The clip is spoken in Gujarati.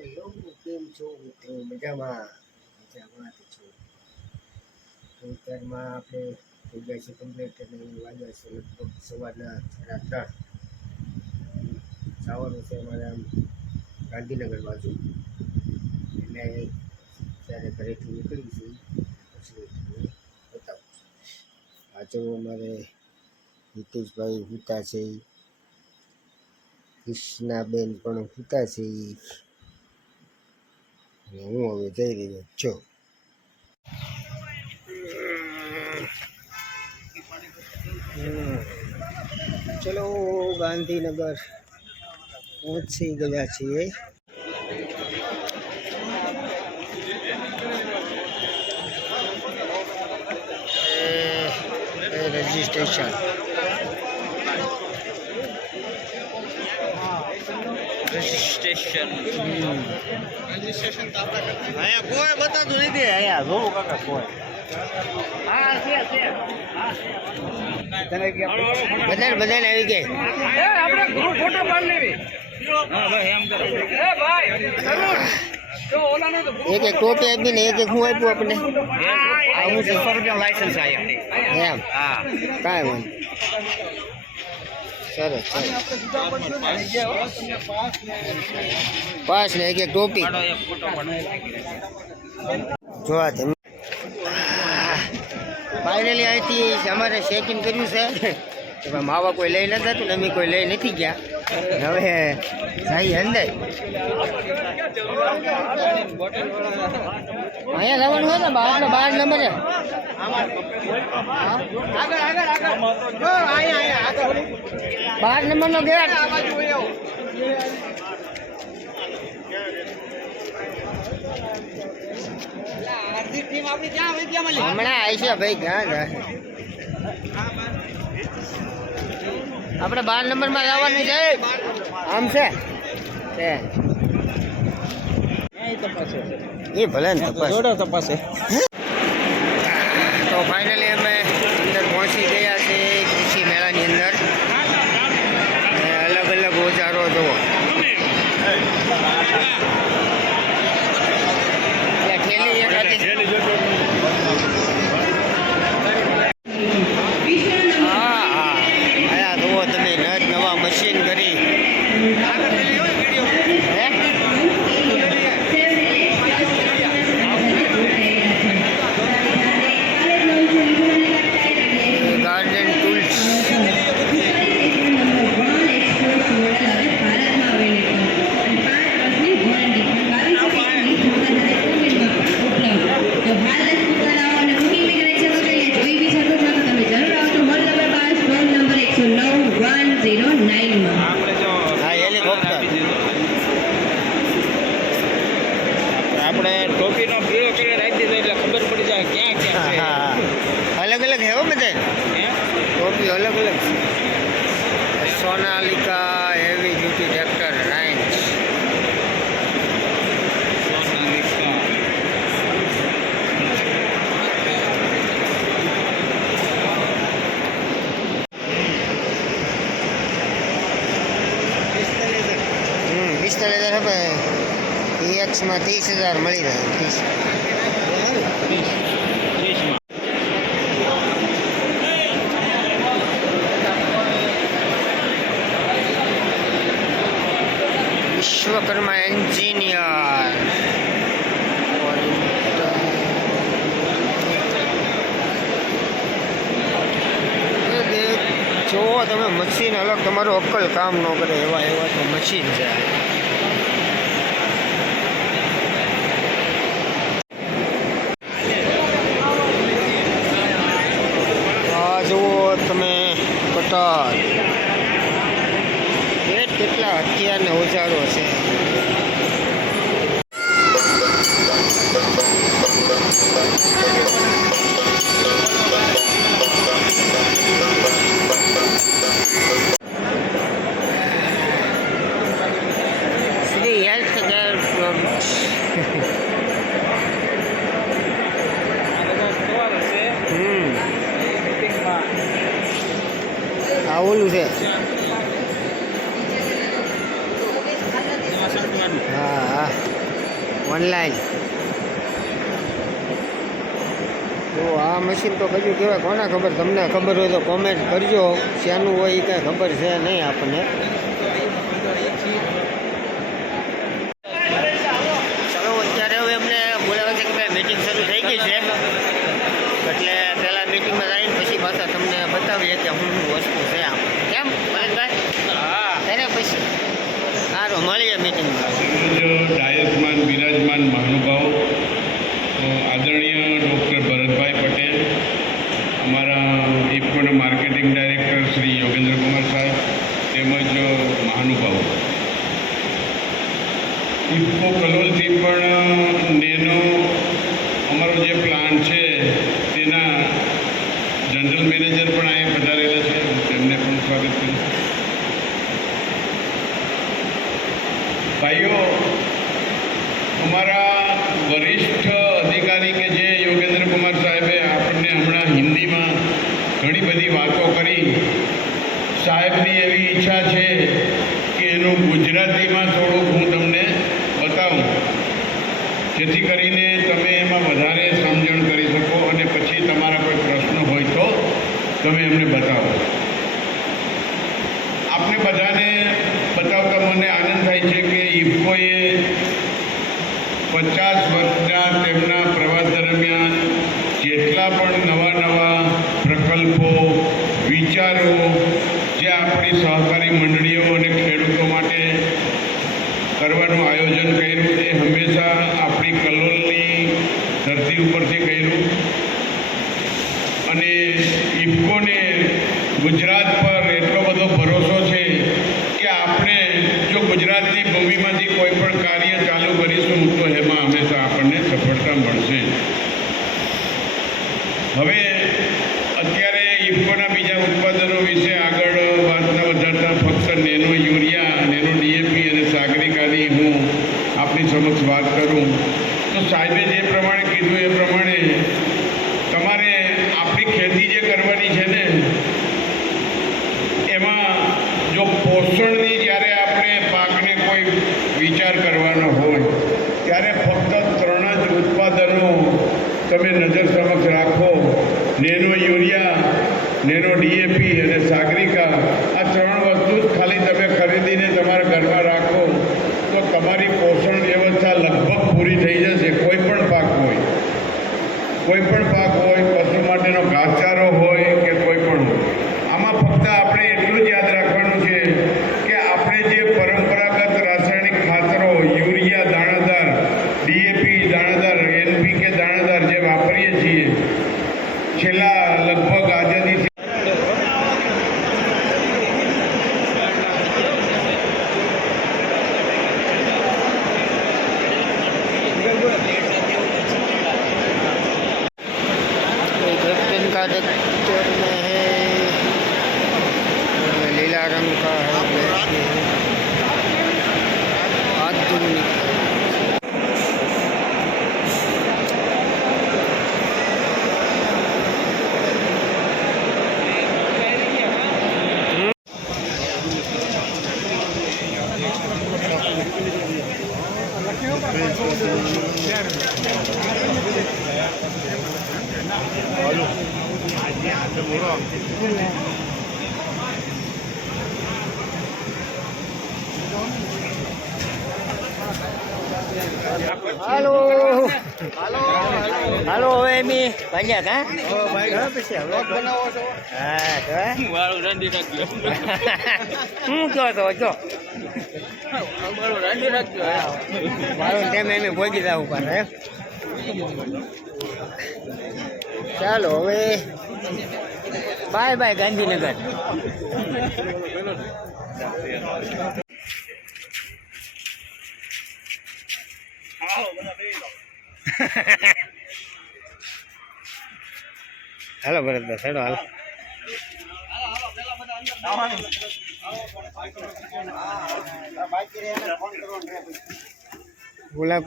હેલો, કેમ છો મિત્રો? મજામાં મજામાં તો છો. તો અત્યારમાં આપણે થઈ જાય છે કમ્પ્લીટ અને વાગ્યા છે લગભગ સવારના 3:30. જવાનું છે અમારે આમ ગાંધીનગર બાજુ, એટલે ત્યારે ઘરેથી નીકળીશું પછી બતાવું છું. આ જો અમારે હિતેશભાઈ હુતા છે, કૃષ્ણાબેન પણ હુતા છે, અને હું હવે જઈ રહ્યો છું. ચલો ગાંધીનગર પહોંચી ગયા છીએ. રજીસ્ટ્રેશન અહીંયા કોઈ બતાતું નથી. અહીંયા જોવું કાકા કોઈ બધાને આવી ગઈ. આપણે ફોટો પાડી લેવી. એક એક ટોપી આપી ને એક એક હું આપ્યું આપણે. આવું છે 100 રૂપિયા લાયસન્સ આવ્યા એમ. હા કાંઈ વાંધો. સરસ પાસ ને એક એક ટોપી જોવા તમે. ફાઇનલી અહીંથી અમારે ચેકિંગ કર્યું છે. માવા કોઈ લઈ નતા હતું ને અમે કોઈ લઈ નથી ગયા. હવે જઈએ અંદર. અહીંયા જવાનું હોય ને 12 નંબરે. 12 નંબરનો ગેટ. હમણાં આવી છે ભાઈ. ક્યાં જાય આપણે 12 નંબરમાં જવાનું છે. આમ છે એ ભલે ને તપાસે. તો ફાઇનલી અમે અંદર પહોંચી ગયા છે કૃષિ મેળાની અંદર. અલગ અલગ ઓજારો જુઓ. ઠેલી એક હતી. તમે નવા મશીન કરી ગાર્ડન ટૂલ્સ. આપણે ટોપીનો પીળો કલર રાખી દીધો એટલે ખબર પડી જાય ક્યાં ક્યાં છે. અલગ અલગ હે બધા ટોપી અલગ અલગ. સોનાલિકા હેવી ડ્યુટી ટ્રેક્ટર રાઇન્સ. પિસ્તાલીસ હવે EX માં 30,000 મળી રહે. વિશ્વકર્મા એન્જિનિયર. જો તમે મશીન અલગ તમારું અક્કલ કામ ન કરે એવા તો મશીન છે. જુઓ તમે કટર. કેટલા હથિયારના ઓજારો છે. Shri health care products. આ ઓલું છે. હા. ઓનલાઈન. તો આ મશીન તો કયું કહેવાય કોને ખબર? તમને ખબર હોય તો કોમેન્ટ કરજો. શેનું હોય એ કાંઈ ખબર છે નહીં આપણને. ચલો અત્યારે હવે એમને બોલાવે છે કે ભાઈ મીટિંગ શરૂ થઈ ગઈ છે, એટલે પહેલાં મીટિંગમાં જઈને પછી પાછા તમને બતાવીએ કે શું વસ્તુ છે આમ. કેમ પરેશભાઈ? હા, ત્યારે પછી સારું મળીએ મીટિંગમાં. ડાયસમાન બિરાજમાન મહાનુભાવ આદરણીય ડૉક્ટર ભરતભાઈ પટેલ, અમારા ઇફકોના માર્કેટિંગ ડાયરેક્ટર શ્રી યોગેન્દ્રકુમાર સાહેબ, તેમજ મહાનુભાવો, ઇફકો કલોલથી પણ નેનો અમારો જે પ્લાન છે તેના જનરલ મેનેજર પણ અહીંયા પધારેલા છે, તેમને પણ સ્વાગત કરું. ભાઈઓ, અમારા વરિષ્ઠ અધિકારી કે જે યોગેન્દ્રકુમાર સાહેબે આપણને હમણાં હિન્દીમાં ઘણી બધી વાતો કરી, સાહેબની એવી ઈચ્છા છે કે એનું ગુજરાતીમાં થોડુંક હું તમને બતાવું, જેથી કરીને તમે એમાં વધારે સમજણ કરી શકો અને પછી તમારા કોઈ પ્રશ્ન હોય તો તમે એમને બતાવો. આપણે બધાને બતાવતા મને આનંદ થાય છે કે ઇફકોએ 50 વર્ષના તેમના પ્રવાસ દરમિયાન જેટલા પણ નવા નવા પ્રકલ્પો, વિચારો જે આપણી સહકારી મંડળીઓ અને ખેડૂતો માટે કરવાનું આયોજન કર્યું, એ હંમેશા આપણી કલોલની ધરતી ઉપરથી કર્યું. અને ઇફકોને ગુજરાત પર એટલો બધો ભરોસો છે કે આપણે જો ગુજરાતની ભૂમિમાંથી કોઈ પણ કાર્ય ચાલુ કરીશું તો એમાં હંમેશા આપણને સફળતા મળશે. હવે અત્યારે ઇફકોના બીજા ઉત્પાદનો વિશે આગળ વાતના વધારતા ફક્ત નેનો યુરિયા, નેનો ડીએપી અને સાગરિકાની હું આપની સમક્ષ વાત કરું તો સાહેબે જે પ્રમાણે કીધું એ પ્રમાણે તમારે આપણી ખેતી જે કરવાની છે ને એમાં જો પોષણની જ્યારે આપણે પાકને કોઈ વિચાર કરવાનો હોય ત્યારે ફક્ત 3 જ ઉત્પાદનો તમે નજર સમક્ષ રાખો, નેનો યુરિયા, નેનો ડીએપી અને સાગરિકા. આ 3 વસ્તુ જ ખાલી તમે ખરીદીને તમારા ઘરમાં રાખો તો તમારી પોષણ વ્યવસ્થા લગભગ પૂરી થઈ જશે. કોઈ પણ પાક હોય, પશુ માટેનો ઘાસચારો હોય કે કોઈ પણ હોય, આમાં ફક્ત આપણે એટલું જ યાદ રાખવાનું છે કે આપણે જે પરંપરાગત રાસાયણિક ખાતરો, યુરિયા દાણાદાર, ડીએપી દાણાદાર, એનપીકે દાણાદાર જે વાપરીએ છીએ છેલ્લા લગભગ આઝાદી ट्रैक्टर में है, लीला रंग का है, आधुनिक. હાલો હાલો હવે એમ ભાગ્યા કા પછી હવે બનાવો છો? હા વાળું રાંધી રાખજો. શું કહો તો જો રાંધી રાખજો વાળું તેમ એમ ભોગી જવું પડે. ચાલો હવે બાય બાય ગાંધીનગર. હાલો ભરતભાઈ હેડો હાલો. ગુલાબ